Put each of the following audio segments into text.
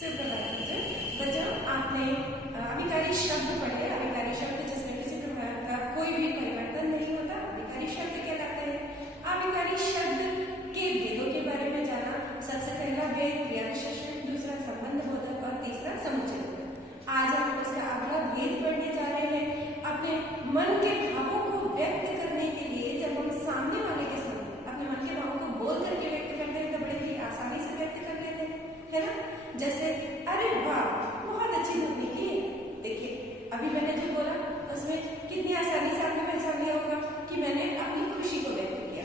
सुप्रभात बच्चों, आपने अभिकारी शब्द पढ़े। अभिकारी शब्द जिसमें किसी प्रकार का कोई भी परिवर्तन नहीं होता, अभिकारी शब्द कहलाते हैं। अभिकारी शब्द के भेदों के बारे में जाना। सबसे पहला भेद क्रिया विशेषण, दूसरा संबंध बोधक और तीसरा समुच्चय बोधक। आज आप उसका अगला भेद पढ़ने जा रहे हैं। अपने मन के भावों को व्यक्त करने के लिए जब हम सामने वाले के सामने अपने मन के भावों को बोल करके व्यक्त करते हैं तो बड़े ही आसानी से व्यक्त कर लेते हैं, है ना। जैसे अरे वाह, बहुत अच्छी धुन निकली है। देखिए अभी मैंने जो बोला उसमें कितनी आसानी से आपने पहचान लिया होगा कि मैंने अपनी खुशी को व्यक्त किया।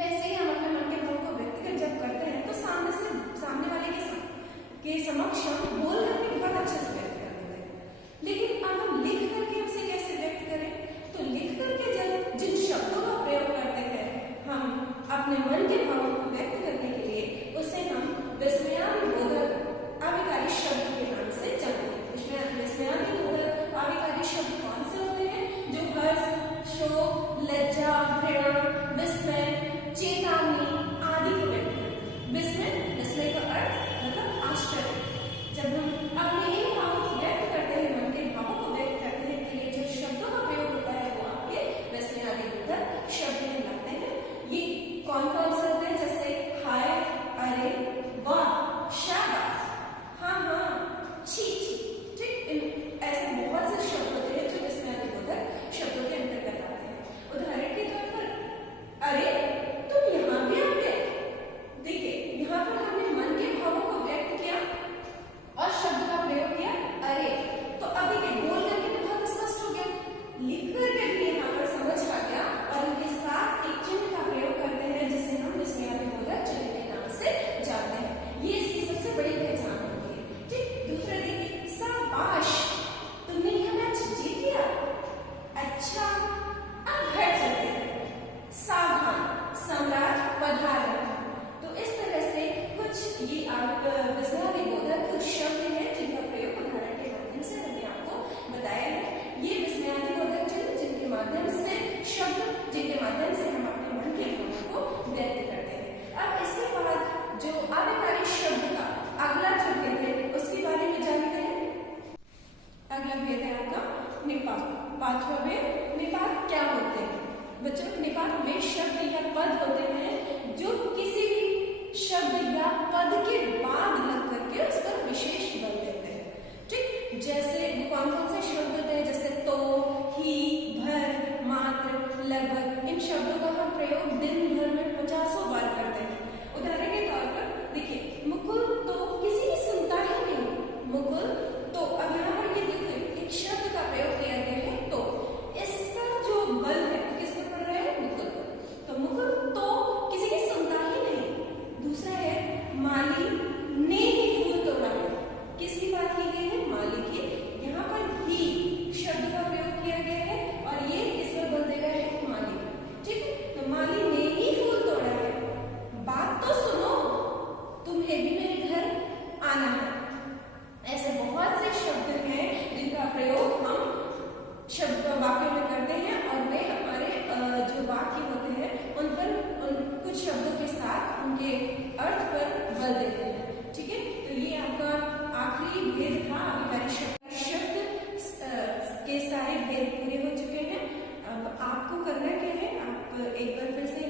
वैसे ही हम अपने मन के भाव को व्यक्त जब करते हैं तो सामने वाले के समक्ष हम बोल करके बहुत अच्छे से व्यक्त कर देते हैं। लेकिन अब हम लिख करके उसे कैसे व्यक्त करें? तो लिख करके जब जिन शब्दों का प्रयोग करते हैं हम अपने मन के भावों को व्यक्त करने के लिए, उसे हम विस्मयादिबोधक अभिकारी शब्द के नाम से जानते हैं। इसमें विस्मयादिबोधक अभिकारी शब्द कौन से होते हैं? जो हर्ष, शोक, लज्जा, घृणा, विस्मय, चेतावनी आदि को व्यक्त करते हैं। विस्मय का अर्थ मतलब आश्चर्य। जब हम अपने इन भावों को व्यक्त करते हैं, मन के भावों को व्यक्त करते हैं के लिए जो शब्दों का प्रयोग होता है वो आपके विस्मयादिबोधक शब्द कहलाते हैं। ये कौन कौन से होते हैं? जैसे हाय, अरे, वाह, शाबाश, हाँ हाँ, छी छी, ठीक। ऐसे बहुत से शब्द होते हैं जो विस्मयादिबोधक शब्दों के अंतर्गत आते हैं। उदाहरण के तौर पर, अरे तुम यहाँ भी आ गए। देखिए यहाँ पर हमने मन के भावों को व्यक्त किया और शब्द का प्रयोग किया अरे। तो अभी के बोल करके तो बहुत स्पष्ट हो गया, लिख करके भी यहाँ पर समझ आ गया और उनके साथ एक चिन्ह का प्रयोग करते हैं जिसे हम विस्मयादिबोधक चिन्ह के नाम से जानते हैं। ये इसकी सबसे बड़ी पहचान होती है, ठीक। दूसरा देखिए, शाबाश, तुमने यह मैच जीत लिया। अच्छा, अब घर चलते हैं। सावधान, सम्राट पधार। तो इस तरह से कुछ ये आप विस्मयादिबोधक कुछ शब्द हैं जिनका प्रयोग उदाहरण के माध्यम से मैंने आपको बताया है। ये विस्मयादिबोधक चिन्ह जिनके माध्यम से शब्द जिनके माध्यम से हम अपने मन के भावों को व्यक्त करते हैं। अब इसके बाद जो अभिकारी शब्द का अगला जो भेद है उसके बारे में जानते हैं। अगला भेद है आपका निपात। पांचवा भेद, निपात क्या होते हैं? बच्चों, निपात वे शब्द या पद होते हैं जो किसी भी शब्द या पद के बाद लग करके उस पर विशेष बल देते हैं, ठीक। जैसे कौन कौन से शब्द होते हैं? जैसे तो, ही, भर, मात्र, लगभग। इन शब्दों का हम प्रयोग दिन भर में 50 बार करते हैं। उदाहरण के तौर पर देखिए, मुकुल तो किसी ने सुनता ही नहीं। मुकुल तो, अब यहाँ पर ये देखिए एक शब्द का प्रयोग किया गया है तो, इसका जो बल है किस पर पड़ रहा है? मुकुल पर। तो मुकुल तो किसी ने सुनता ही नहीं। दूसरा है माली ने ही फूल तोड़ा है। किसकी बात की गई है? माली की। यहाँ पर ही शब्द का प्रयोग किया गया है और ये इस पर बल दे रहा है माली, ठीक है। तो माली ने ही फूल तोड़ा है। बात तो सुनो, तुम्हें भी मेरे घर आना है। ऐसे बहुत से शब्द हैं जिनका प्रयोग हम शब्द वाक्य में करते हैं और वे हमारे जो वाक्य होते हैं उन पर कुछ शब्दों के साथ उनके अर्थ पर बल देते हैं, ठीक है। तो ये आपका आखिरी भेद था। अभिकारी शब्द के सारे भेद पूरे हो चुके हैं। अब आपको करना क्या है, आप एक बार फिर से